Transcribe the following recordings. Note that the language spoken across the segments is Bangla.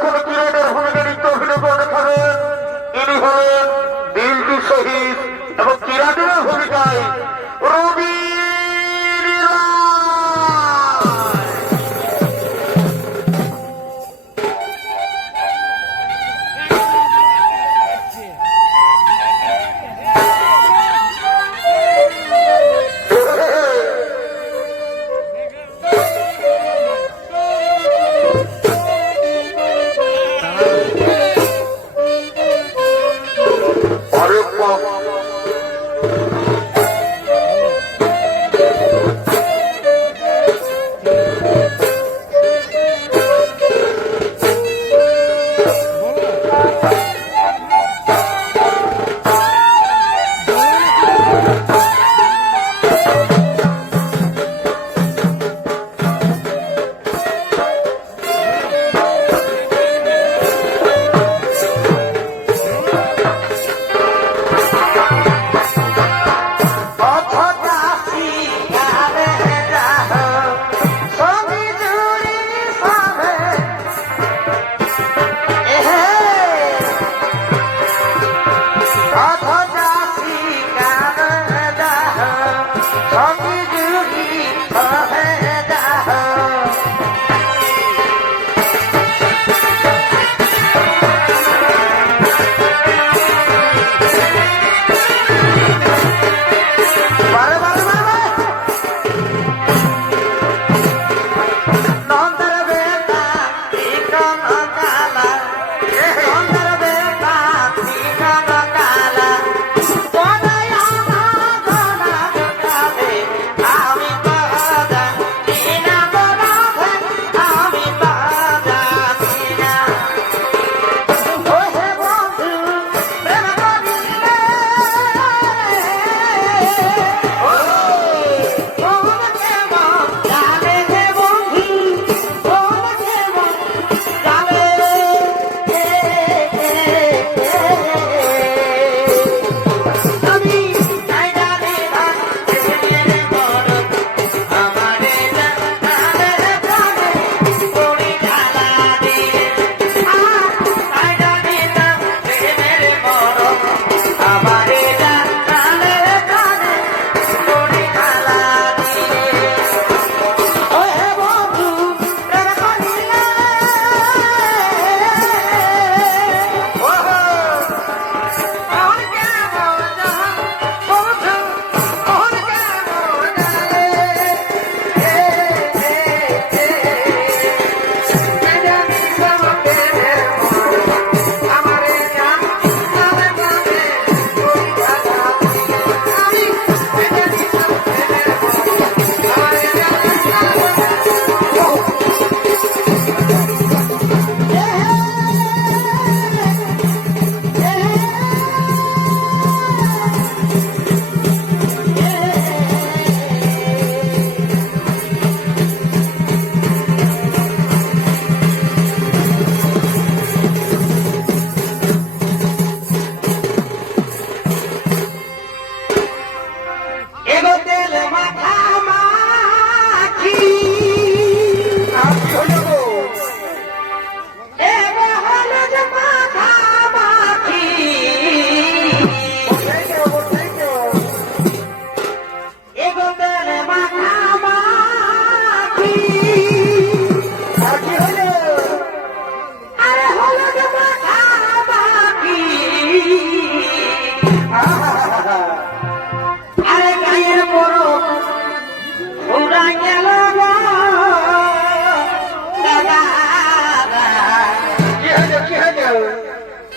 এখন কিরণের ভূমিকা নৃত্য অভিনয় করে দেখাবেন ইনি হলেন দিলটি শহীদ এবং কিরণের ভূমিকায় রবি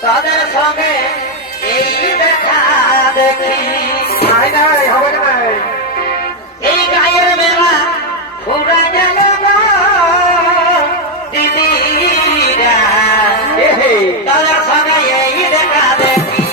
তাদের সঙ্গে এই দেখা দেখি এই গায়ের মেলা ঘুরে গেল দিদিরা তাদের সঙ্গে এই দেখা দেখি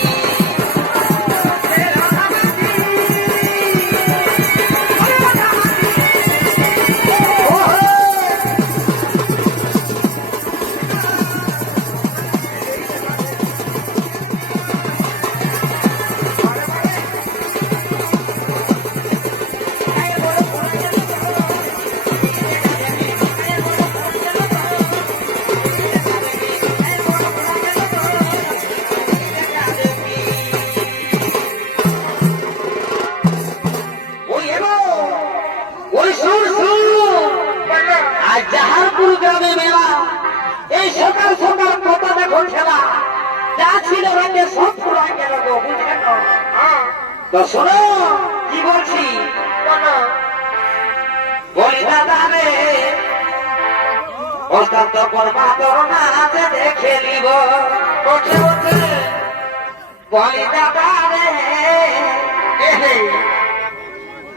সকাল সকাল কত দেখো খেলা যা ছিল রাতে সব পুরাই গেল গো বুঝলেন তো শোনো কি বলছি বলি দাদা রে অত্যন্ত করবা তোর নাচে দেখে নিব ওঠে ওঠে বলি দাদা রে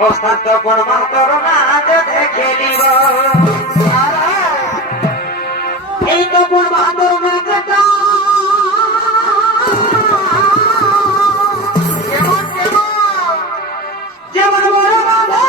অত্যন্ত করবা তোর নাচে দেখে নিব এই তো করবা তোর নাচটা যেমন বড় বাবা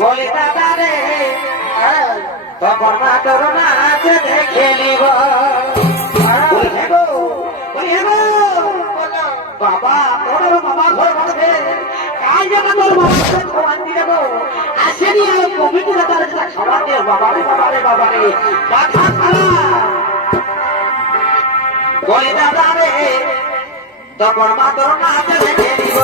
বলি দাদা রে তখন মা তোর নাচ দেখে নিব বাবা তোর বাবা ঘর বসে কাজ যেন তোর বাবা খাবার দিয়ে দেবো আসেনি আর কমিটির তারা যেটা খাবার দিয়ে বাবারে বাবারে বাবারে মাথা খারাপ বলি দাদা রে তখন মা তোর নাচ দেখে নিব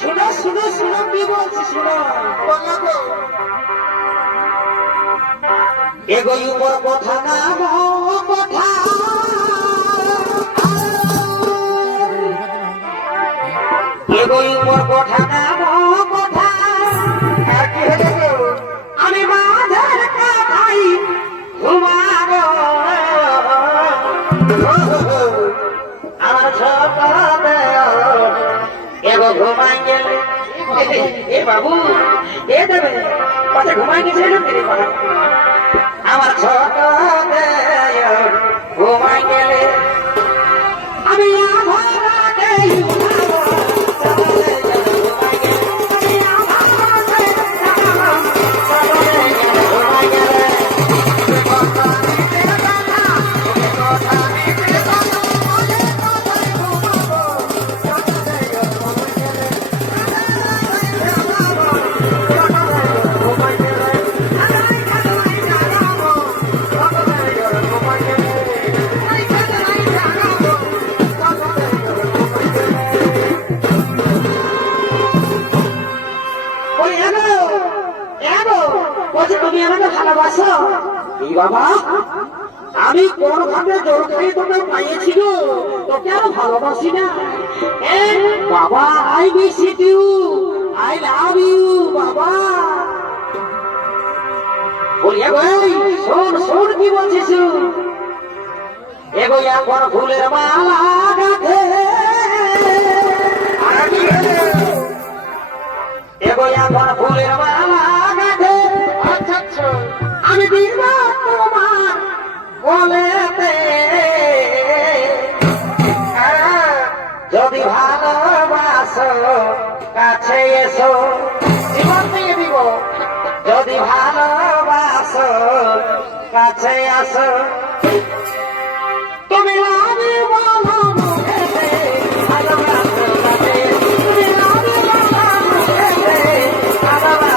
শুনো শুনো শুনো কি বলছি শুনো এগোই উপর কথা না কথা এগোই উপর কথা না কথা আমি মাঝের কথাই ঘুমাবো আমার ছোট এগো ঘুমাই গেলে এ বাবু এ দেবে পাশে ঘুমাই গেছে আমার ছোট ঘুমাই গেলে আমি তুমি আমাকে ভালোবাসো এই বাবা আমি কোন ভাবে জোর খাই তোকে পাইয়েছি গো তোকে আর ভালোবাসি না বাবা I miss you I love you বাবা বলিয়া ভাই শোন শোন কি বলছিস এগো এখন ফুলের মালা গাঁথে এগো এখন ফুলের মালা গাঁথে আমি দিব তোমার বলেতে যদি ভালোবাসো কাছে এসো জীবন দিয়ে দিব যদি ভালোবাসো কাছে আসো তুমি আমি বলো মুখেতে ভালোবাসো কাছে তুমি আমি বলো মুখেতে ভালোবাসো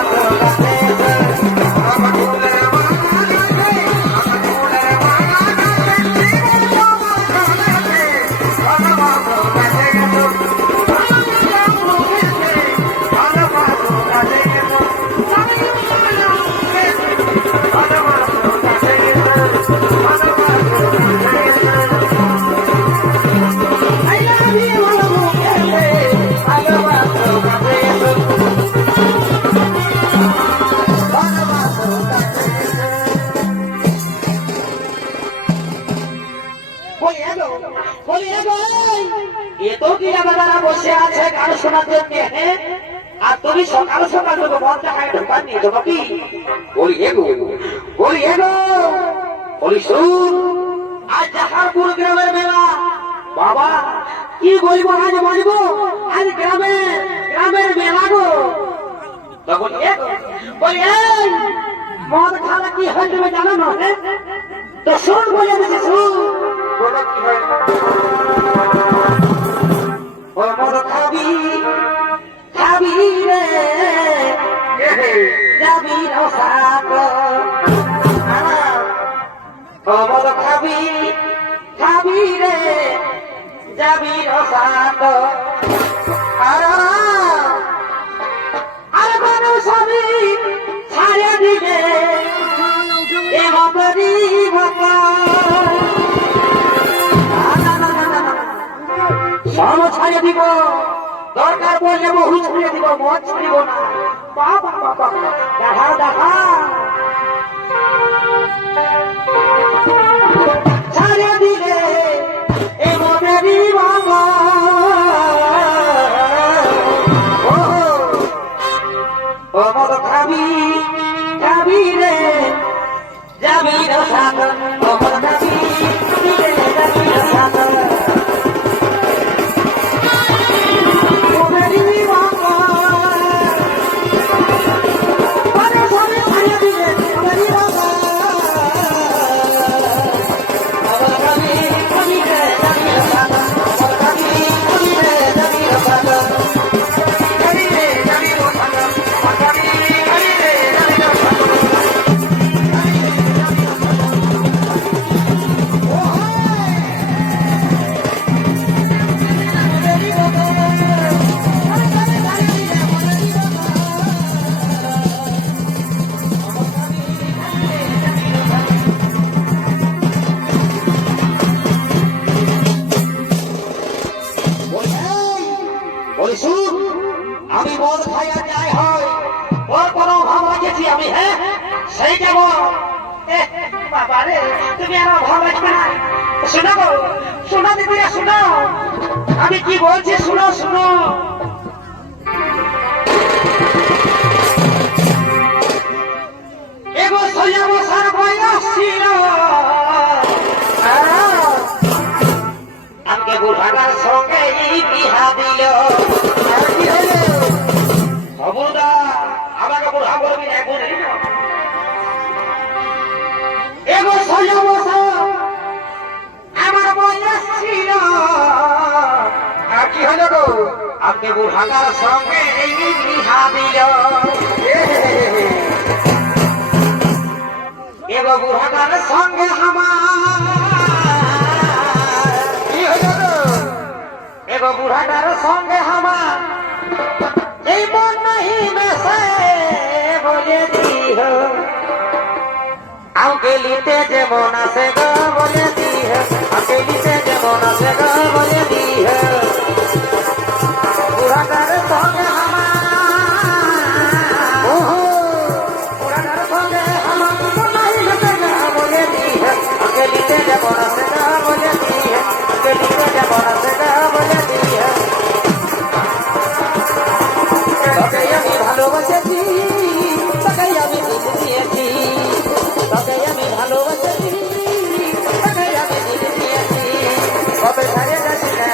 বসে আছে গান শোনার জন্য, আর তুমি সকাল সকাল তোকে মন দেখায় ঢোকার নিয়ে দেবো কি? বলি এগো, বলি এগো, বলি শুন, আজ জাহারপুর গ্রামের মেলা। বাবা কি বলবো, আজ বলবো, আজ গ্রামের মেলা গো। তখন বলি এই মদ খাওয়া কি হয় তুমি জানো না? তো শুন বলে দিচ্ছি, শুন বলো কি হয়। ও মদ খাবি খাবি রে যাবি রসাক, ও মদ খাবি খাবি রে যাবি রসাক। আর মানুষ আমি ছাড়ে দিবে এ মদরি বাবা, সব ছাড়িয়ে দিব, দরকার বললে বহু ছাড়িয়ে দিব, মদ ছাড়িব না। বাবা বাবা দেখা দেখা ছাড়িয়ে দিলে এ মদেরই বাবা। ও মদ খাবি খাবি রে যাবি রসাক, ও মদ খাবি খাবি রে যাবি রসাক। আমি মদ খাইয়া যাই হয় তোর কোনো ভাব রেখেছি আমি, হ্যাঁ সেই কেমন বাবা রে, তুমি আমার ভাব রাখবে না। শোনো গো, শোনো দিদিরা শোনো, আমি কি বলছি শুনো শুনো। এগো সইয়া বসার বয়স ছিল, আমাকে বুড়াটার সঙ্গে বিহা দিল। আমাকে বুড়া বলবি না, এগো সইয়া বসা আমার বয়স ছিল, আর কি হলো গো, আমাকে বুড়াটার সঙ্গে বিহা দিল। এগো বুড়াটার সঙ্গে আমার কি হলো গো, এগো বুড়াটার সঙ্গে আমার এই মন নাহি মেশে বলে দিহ, আঙ্কেলিতে যেমন আছে গো বলে দিহ, আঙ্কেলিতে যেমন আছে গো বলে দিহ। বুড়াটার সঙ্গে বুড়াটার সঙ্গে আমার মন নাহি মেশে গো বলে দিহ, আঙ্কেলিতে যেমন আছে গো বলে দিহ, আঙ্কেলিতে যেমন আছে গো বলে দিহ। তোকে আমি ভালোবাসেছি, তোকে আমি দিল দিয়েছি, তোকে আমি ভালোবাসেছি, তোকে আমি দিল দিয়েছি। কবে ছাড়িয়ে যাচ্ছি না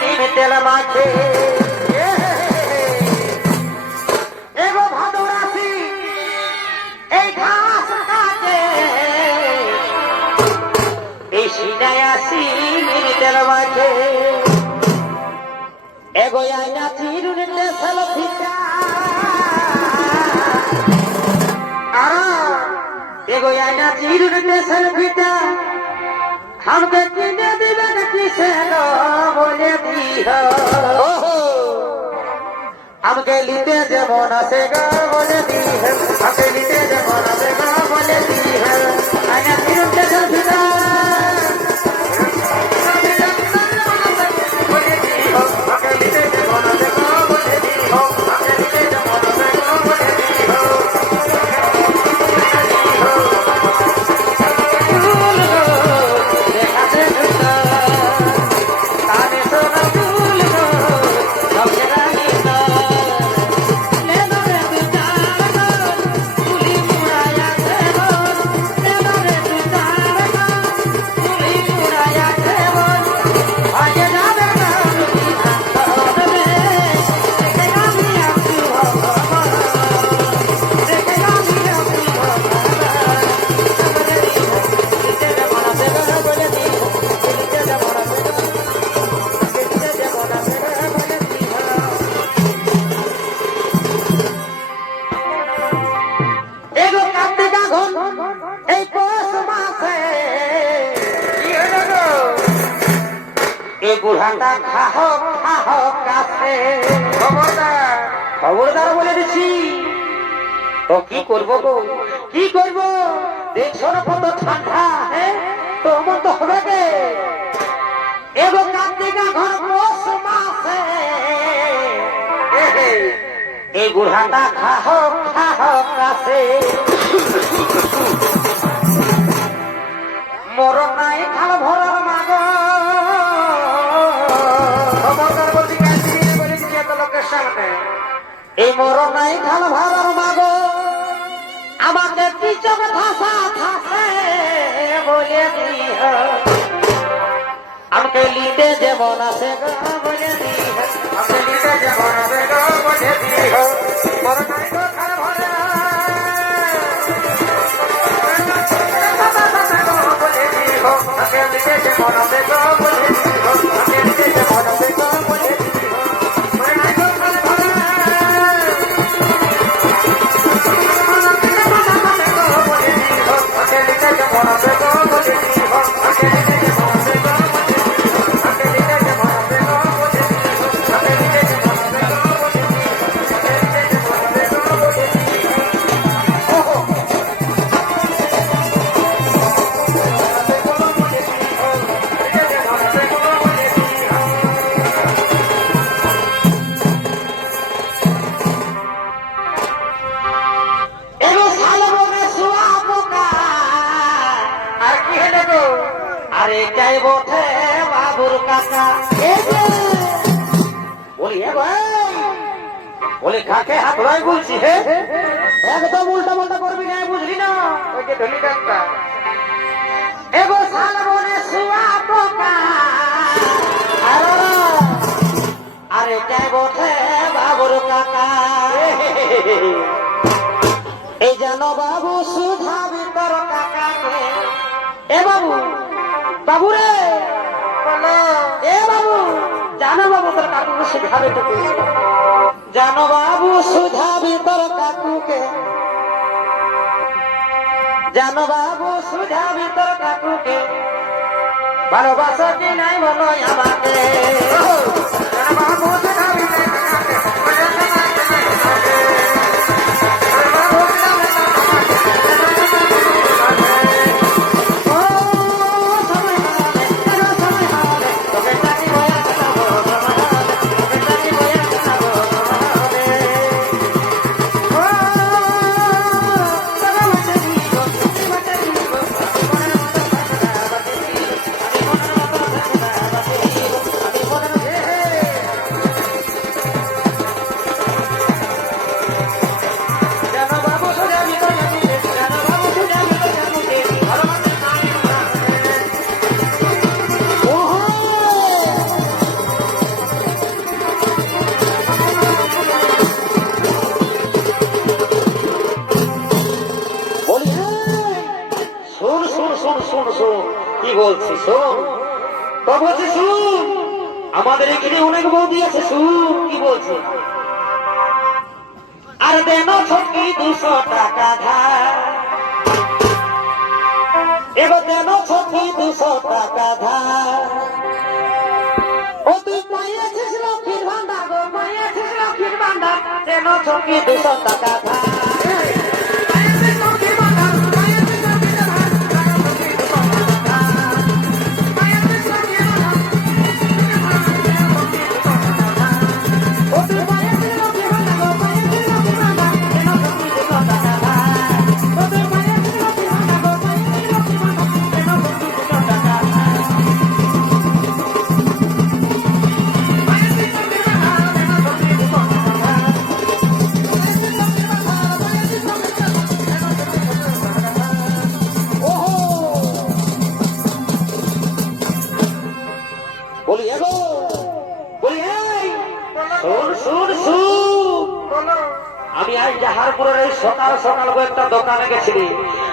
তিন তেল মাখে এগো ভাদর আসি এই ঘাস কাটে এই সিনায় আসি তিন তেল মাখে এগো আইনা চিরুনিতে সেলফিটা এগো আইনা চিরুনিতে সেলফিটা हमके किने दिवे किसे नो बोले दिया हमके लीते जमोन से गा बोले दिया हमके लीते जमोन से गा बोले दिया आना फिर के जलता बोले दिया हमके लीते जमोन से गा बोले दिया हमके लीते जमोन से गा बोले दिया বুড়াটা খাহ খাহ কাছে খবরদার বলে দিচ্ছি তো কি করবো গো কি করবো দেখছো না কত ঠান্ডা হ্যাঁ তো মন তো হবে কে এগো কার্তিকা ঘর পৌষ মাসে এই বুড়াটা খাহ খাহ কাছে মরণ নাই খাল ভরার মাগ এই মরণ নাই খাল ভরার মাগ আমাকে কিছু ঠাসা ঠাসে বলে দিহ আমাকে লিতে যেমন আছে গো বলে দিহ আমাকে লিতে যেমন আছে গো বলে দিহ মরণ নাই গো খাল ভরা বলে দিহ আমাকে লিতে যেমন আছে গো বলে দিহ আমাকে লিতে যেমন আছে গো বলে দিহ আরে যাই বটে বাবুর কাকা বলি বলি কাকে হাত ধরাই বলছি হে একদম উল্টা পাল্টা করবি না বুঝলি না ওই যে ধনী ডাক্তা এগো শাল বনে শুয়া পোকা আরে যাই বটে বাবুর কাকা এই জানো বাবু সুধা ভিতর কাকাকে এ বাবু বাবু রে এ বাবু জানো বাবু তোর কাকুকে শিখাবে তোকে জানো বাবু সুধা ভিতর কাকুকে জানো বাবু সুধা ভিতর কাকুকে ভালোবাসো কি নাই বলো আমাকে জানো বাবু সুধা ভিতর আমাদের এখানে অনেক বৌদি আছে, শুন কি বলছে। আর দেন ছকি 200 টাকা ধার, এবার দেন ছকি 200 টাকা ধার। ও তুই পাইয়াছিস লক্ষ্মীর ভান্ডার গো, পাইয়াছিস লক্ষ্মীর ভান্ডার, দেন ছকি 200 টাকা ধার। বলি এগো, বলি এই শুন শুন শুন, আমি আজ জাহারপুরের এই সকাল সকাল একটা দোকানে গেছিলি,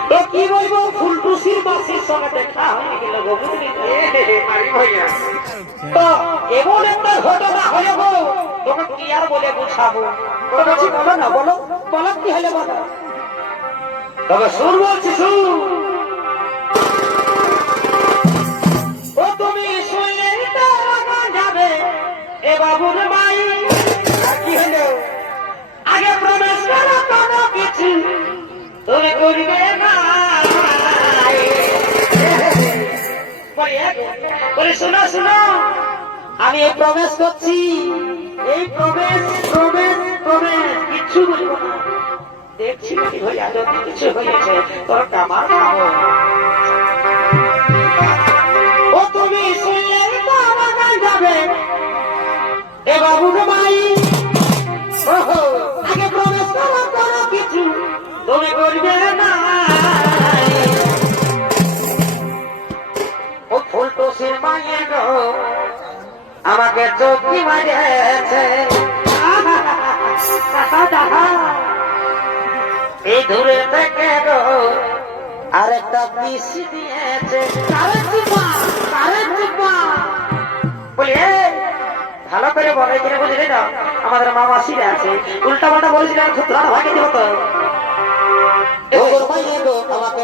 তো কি বলবো ফুলটুসির মাসির সঙ্গে দেখা হয়ে গেল গো, বুঝলি তো এমন একটা ঘটনা হয়ে গো, তোকে কি আর বলে বুঝাবো, তো বলছি বলো না, বলো বলো কি হলে বলো। তবে শুন বলছি শুন, ও তুমি শুনলে যাবে এ বাবুর মাই, কি হলো আগে প্রবেশ করো কোনো কিছু তুমি করবে না, বলে শোনো শোনো, আমি এই প্রবেশ করছি, এই প্রবেশ প্রবেশ প্রবেশ কিছু বলবো না, দেখছি কি হয়ে যদি কিছু হয়েছে তোর কামার খাবো। ও তুমি শুনলে তো আমার গান যাবে এ বাবুর মাই, আগে প্রবেশ করো কোনো কিছু তুমি করবে না। ও ফুলটুসির মায়ের গো আমাকে চোখি মারিয়েছে, এই দূরে থেকে গো আরেকটা বিশি দিয়েছে, বলি ভালো করে বলে কিনে বুঝলি না, আমাদের মা মাসিরা আছে, উল্টা পাল্টা বলেছিলেন খুব ভালো ভাগে দিব তো। আমাকে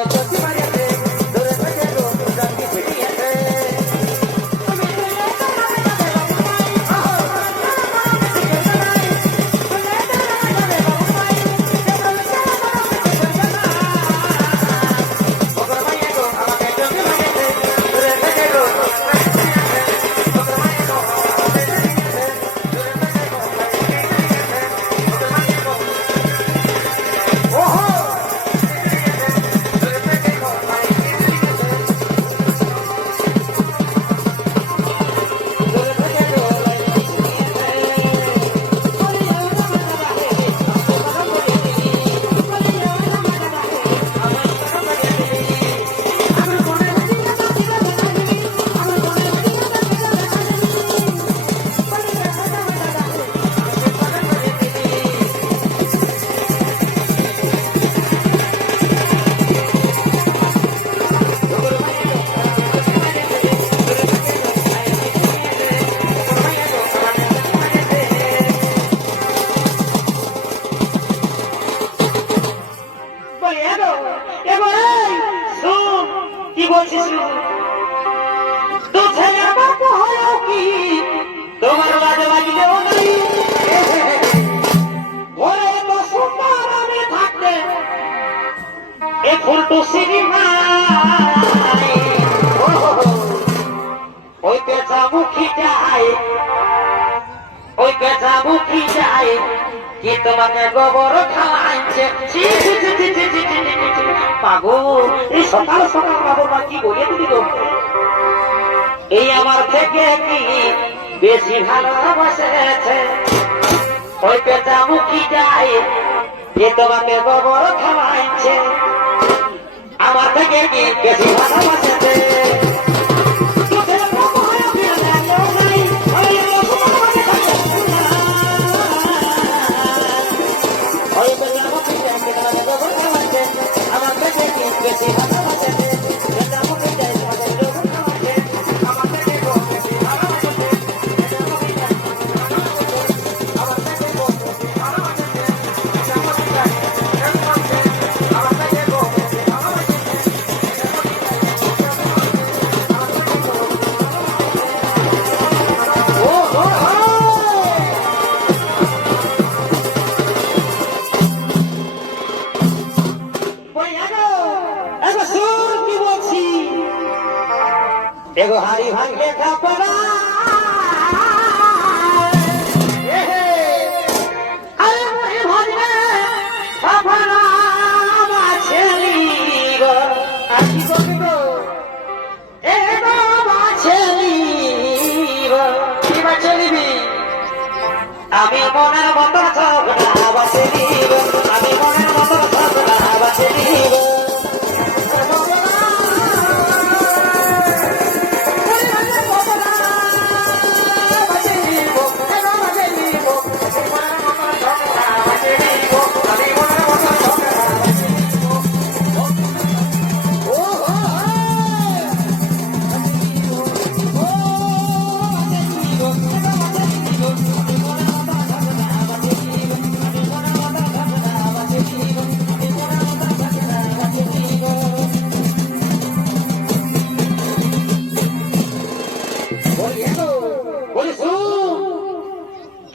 কি বলছিস তো ছেলে বাবা হয় কি তোমার বাজে বাজলেও নাই, ঘরে তো সুন্দর আমি থাকতে এই ফুলটুসির মাই, ওই পেঁচা মুখী যায়, ওই পেঁচা মুখী যায় কি তোমাকে গোবর খাওয়াইছে, পাগল এই সকাল সকাল বাবুর মা কি বলে দিদি গো, এই আমার থেকে কি বেশি ভালোবাসেছে, ওই পেঁচা মুখী যায় যে তোমাকে গোবর খাওয়াইছে, আমার থেকে কি বেশি ভালোবাসেছে। আমি মনের মতো ঝগড়া বাঁচে দিব, আমি মনের মতো ঝগড়া বাঁচে দিব।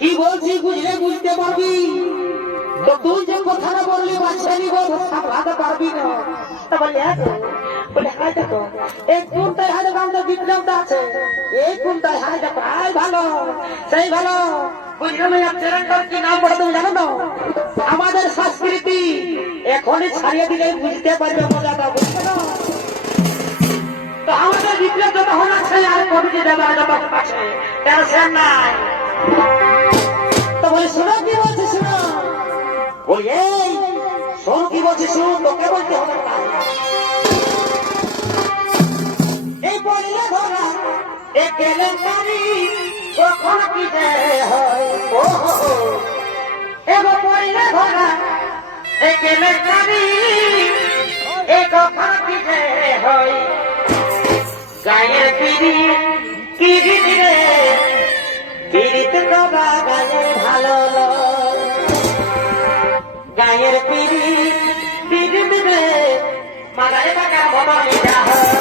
কি বলছি বুঝলে বুঝতে পারবি, তো তুই যে কথাটা বললি বাচ্চা নিব সামলাতে পারবি না। তা বললি হ্যাঁ তো, বলে হ্যাঁ দেখো এই কোনটাই হাতে গামটা বিপ্লবটা আছে, এই কোনটাই হাতে দেখো আই ভালো সেই ভালো। বুঝলাম এই চ্যানেলটার কি নাম পড়ে তুমি জানো না? আমাদের সংস্কৃতি এখনই ছাড়িয়ে দিলে বুঝতে পারবে মজাটা, বুঝতে না? তো আমাদের বিপ্লব যত হল আছে আর কবিটি দেবার যত আছে টেনশন নাই। তো বলি শোনো কি বলছি শোনো, বলি এই শোন কি বলছি শুন, তোকে বলতে হবে না। এই বলিলে ধরা এ কেলেঙ্কারি কখন কি যে হয়, ও এগো বলিলে ধরা এ কেলেঙ্কারি এ কখন কি যে হয়। গায়ের পিড়ি কিরি দিলে পিড়িত করা গায়ের ভালো লয়। গায়ের পিড়ি পিড়ি দিলে মারায় বাগার বদলে হয়।